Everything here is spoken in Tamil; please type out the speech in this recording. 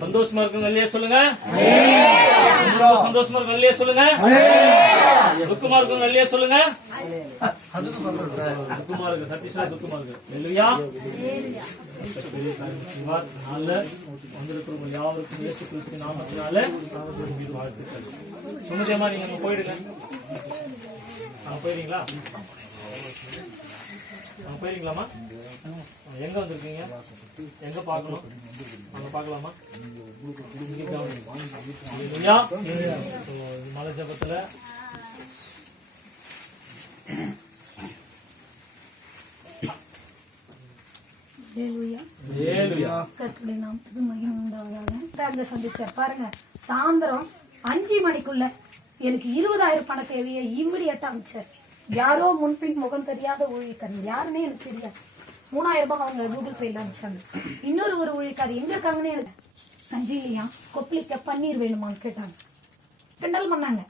சந்தோஷமா இருக்கு நல்லே சொல்லுங்க. சந்தோஷமா இருக்கு நல்லே சொல்லுங்க. துக்கமா இருக்கு நல்லே சொல்லுங்க. துக்கமா இருக்கு சதீஷ்ரா துக்கமா இருக்கு. ஹல்லேலூயா. நல்ல வந்திருக்கிற யாவருக்கும் இயேசு கிறிஸ்து நாமத்தினால வாழ்த்துக்கள். சுமதியம்மா நீங்க போயிடுங்க. போயிடுறீங்களா? போயிருக்கலாமா? எங்க வந்திருக்கீங்க? எங்க பார்க்கணும்? அங்க பார்க்கலாமா? மலை ஜபத்துல சந்திச்ச பாருங்க. சாயந்தரம் 5 மணிக்குள்ள எனக்கு 20,000 பண தேவையை இம்மிடியட்டா அமைச்சார். யாரோ முன்பின் முகம் தெரியாத ஊழியக்காரர், யாருமே எனக்கு தெரியாது. 3,000 ரூபாய் அவங்க கூகுள் பேல அனுப்பிச்சாங்க. இன்னொரு ஊழியக்காரர் எங்க இருக்காங்கன்னு எனக்கு கஞ்சி இல்லையா, கொப்பளிக்க பன்னீர் வேணுமான்னு கேட்டாங்க. கிண்டல் பண்ணாங்க.